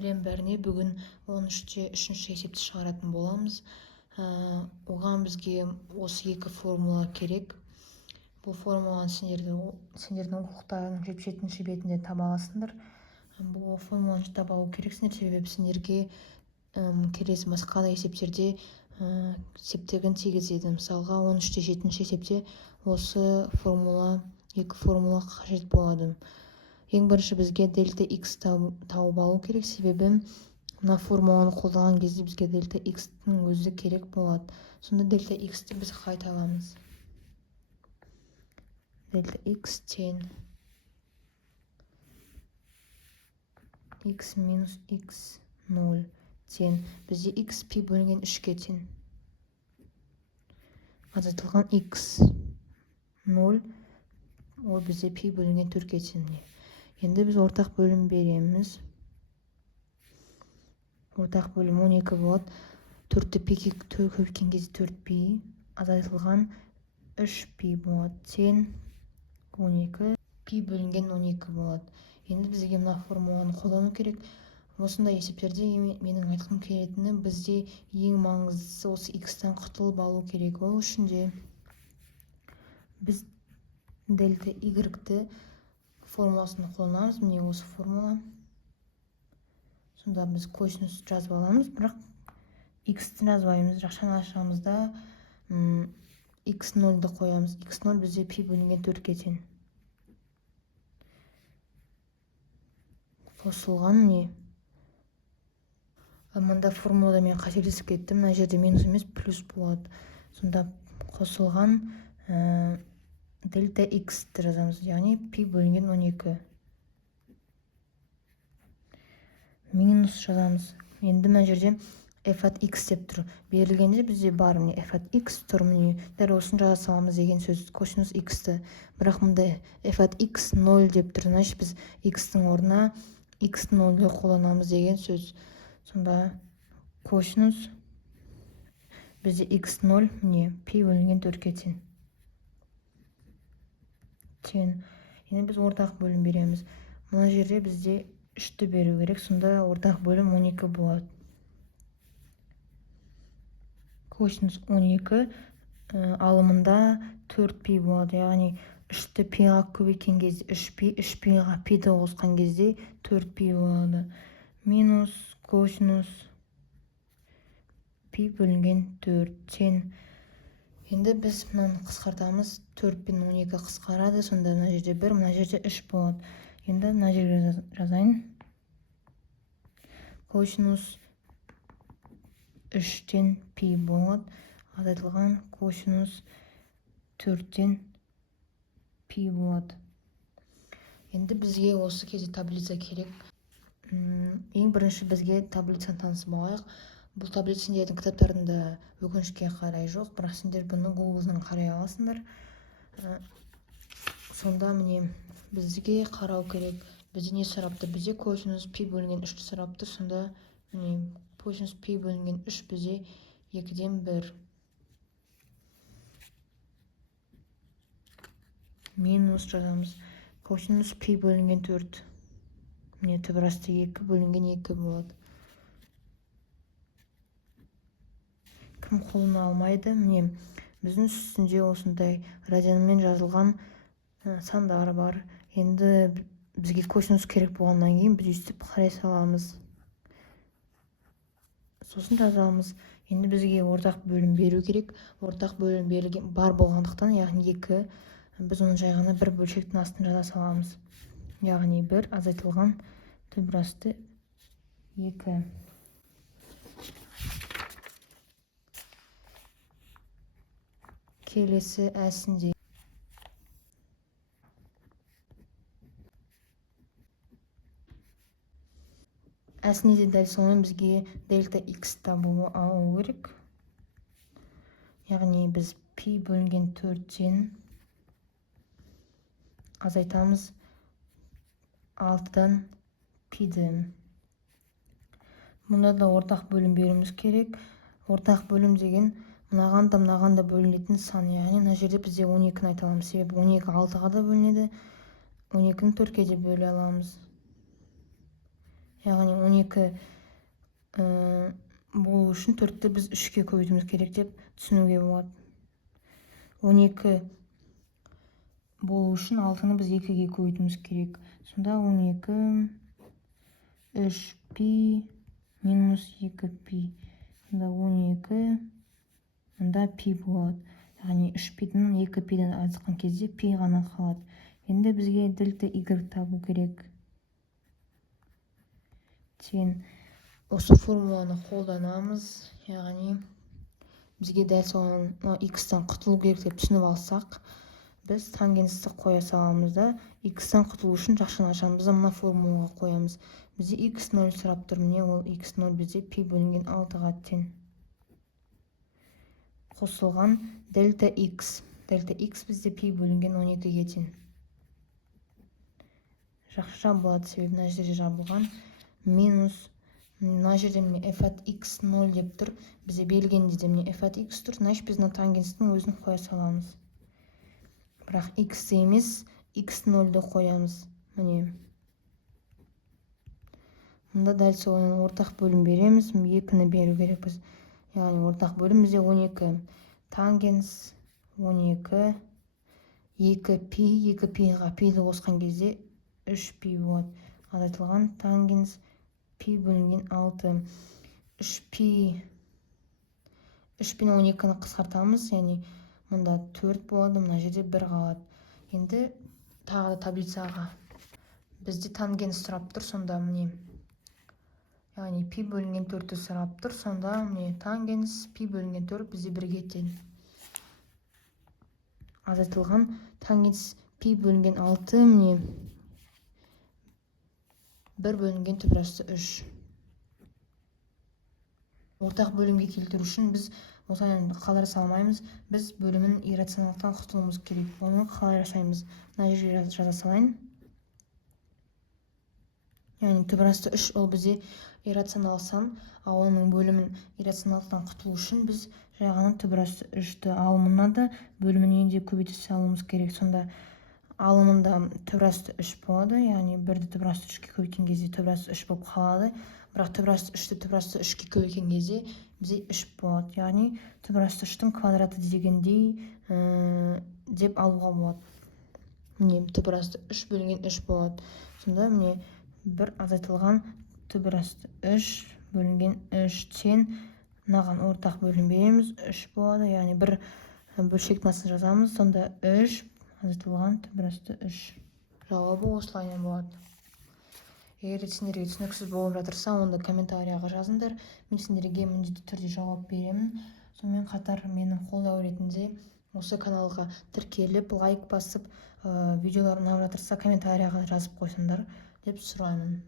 Сәлем бәріне, бүгін 13-те 3-ші есепті шығаратын боламыз. Оған бізге осы екі формула керек. Бұл формуланы сендердің оқулықтарының 77-ші бетінде таба аласыңдар. Бұл формуланы таба алу керексіңдер, себебі сендерге келесі басқа да есептерде септігін тигізеді. Мысалға 13-те 7-ші есепте осы екі формула қажет болады. Ең бірінші бізге дельта x тауып алу керек, себебі мына формуланы қолданған кезде бізге дельта x-тің өзі керек болады. Сонда дельта x-ті біз қайта аламыз. Дельта x тең x минус x 0 тең. Бізде x пи бөлінген 3-ке тең. Азайтылған x 0, ол бізде пи бөлінген 4-ке тең. Енді біз ортақ бөлім береміз. Ортақ бөлім 12 болады. 4-ті пиге көбейткен кезде 4 пи, азайтылған 3 пи болады. Тең 12, пи бөлінген 12 болады. Енді бізге мына формуланы қолдану керек. Осындай есептерде менің айтқым келетіні, бізде ең маңыздысы осы x-тан құтылып алу керек. Ол үшін де біз дельта y-ті формуласын қолданамыз. Міне осы формула. Сонда біз косинус жазып аламыз, бірақ x-ті жазбаймыз. Жақшаны ашамызда x0-ды қоямыз. x0 бізде пи бөлінген 4-ке тең. Қосылған не? Мында формулада мен қателесіп кеттім. Мына жерде минус емес, плюс болады. Сонда қосылған дельта x-ті жазамыз, яғни пи бөлінген 12. Минус жазамыз. Енді мына жерде f от x деп тұр. Берілгенде бізде бар, міне f от x тұр, міне дәл осын жаза саламыз деген сөз, косинус x-ті. Бірақ мында f от x 0 деп тұр, значит біз x-тің орнына x 0-ды қолданамыз деген сөз. Сонда косинус бізде x 0, міне пи бөлінген 4-ке тең. Енді біз ортақ бөлім береміз. Мына жерде бізде 3-ті беру керек, сонда ортақ бөлім 12 болады. Косинус 12 алымында 4 пи болады, яғни 3-ті пиға көбейткен кезде 3 пи, 3 пиға пиді қосқан кезде 4 пи болады. Минус косинус пи бөлінген 4 тең. Енді біз мынаны қысқартамыз. 4 пен 12 қысқарады, сонда мына жерде 1, мына жерде 3 болады. Енді мына жерге жазайын. Косинус 3-тен пи болады. Азайтылған косинус 4-тен пи болады. Енді бізге осы кезде таблица керек. Ең бірінші бізге таблицаны танысып алайық. Бұл таблица сендердің кітаптарында өкінішке қарай жоқ, бірақ сендер бұны Google-дан қарай аласыңдар. Сонда міне бізге қарау керек. Бізде не сұрапты? Бізде косинус пи бөлінген 3-ті сұрапты. Сонда міне косинус пи бөлінген 3 бізде 2-ден 1. Минус жазамыз. Косинус пи бөлінген 4. Міне түбір асты 2 бөлінген 2 болады. Кім қолына алмайды? Міне біздің үстінде осындай радианмен жазылған сандар бар. Енді бізге косинус керек болғаннан кейін біз өстіп қарай саламыз. Сосын жазамыз. Енді бізге ортақ бөлім беру керек. Ортақ бөлім берілген бар болғандықтан, яғни 2, біз оны жай ғана бір бөлшектің астын жаза саламыз. Яғни 1 азайтылған түбір асты 2. Келесі әсінде. Әсінде дәл сонымен бізге дельта x табу алу керек. Яғни біз пи бөлінген 4-тен азайтамыз 6-дан пиді. Мұнда да ортақ бөлім беруіміз керек. Ортақ бөлім деген мынаған да бөлінетін сан, яғни мына жерде бізде 12-ні айта аламыз, себебі 12 6-ға да бөлінеді, 12-ні 4-ке де бөле аламыз. яғни 12 болу үшін 4-ті біз 3-ке көбейтуіміз керек деп түсінуге болады. 12 болу үшін 6-ны біз 2-ге көбейтуіміз керек. Сонда 12 3π минус 2π. Сонда 12 мұнда пи болады. Яғни 3π-дан 2π-дан азыққан кезде пи ғана қалады. Енді бізге дельта y табу керек. Тең осы формуланы қолданамыз. Яғни бізге дәл соған x-тан құтылу керек деп түсініп алсақ, біз тангенсті қоя саламыз да, x-тан құтылу үшін жақшаны ашамыз да мына формулаға қоямыз. Бізде x0 сұрап тұр. Міне ол x0 бізде пи бөлінген 6-ға тең. Қосылған дельта x. Дельта x бізде пи бөлінген 12-ге тең. Жақшы жабылады, себебі мына жерде жабылған. Минус, мына жерде міне f от x 0 деп тұр. Бізде берілгенде де міне f от x тұр. Значит, біз мына тангенстің өзін қоя саламыз. Бірақ x емес, x0-ді қоямыз. Міне. Мұнда дәл соған ортақ бөлім береміз. 2-ні беру керек біз. Яғни ортақ бөлім бізде 12. Тангенс 12. 2π, 2π-ға пиді қосқан кезде 3π болады. Азайтылған тангенс пи бөлінген 6. 3π 12-ні қысқартамыз, яғни мұнда 4 болады, мына жерде 1 қалады. Енді тағы да таблицаға бізде тангенс сұрап тұр, сонда міне. Яғни пи бөлінген 4-ті сұрап тұр, сонда міне тангенс пи бөлінген 4 бізде 1-ге тең. Азайтылған тангенс пи бөлінген 6, міне 1 бөлінген түбірасты 3. Ортақ бөлімге келтіру үшін біз осыны қалай жасамаймыз? Біз бөлімнің иррационалдықтан құтылуымыз керек. Оны қалай жасаймыз? Мына жерге жаза салайын. Яғни түбірасты 3 ол бізде иррационал сан, ал оның бөлімін иррационалдықтан құтылу үшін біз жағаны түбірасты 3-ті алымына да бөліміне де көбейте салуымыз керек. Сонда алымында түбірасты 3 болады, яғни 1-ді түбірасты 3-ке көбейткен кезде түбірасты 3 болып қалады. Бірақ түбірасты 3-ті түбірасты 3-ке көбейткен кезде бізде 3 болады. Яғни түбірасты 3-тің квадраты дегендей деп алуға болады. Міне түбірасты 3 бөлінген 3 болады. Сонда міне бір азайтылған түбірасты 3 бөлінген 3 тең. Мынаған ортақ бөлім береміз, 3 болады. Яғни бір бөлшектің астына жазамыз. Сонда 3 азайтылған түбірасты 3. Жауабы осылай болады. Егер сендерге түсініксіз болып жатырса, онда комментарияға жазыңдар. Мен сендерге міндетті түрде жауап беремін. Сонымен қатар менің қолдау ретінде осы каналға тіркеліп, лайк басып, видеолар ұнап жатырса комментарияға жазып қойсаңдар деп сұраймын.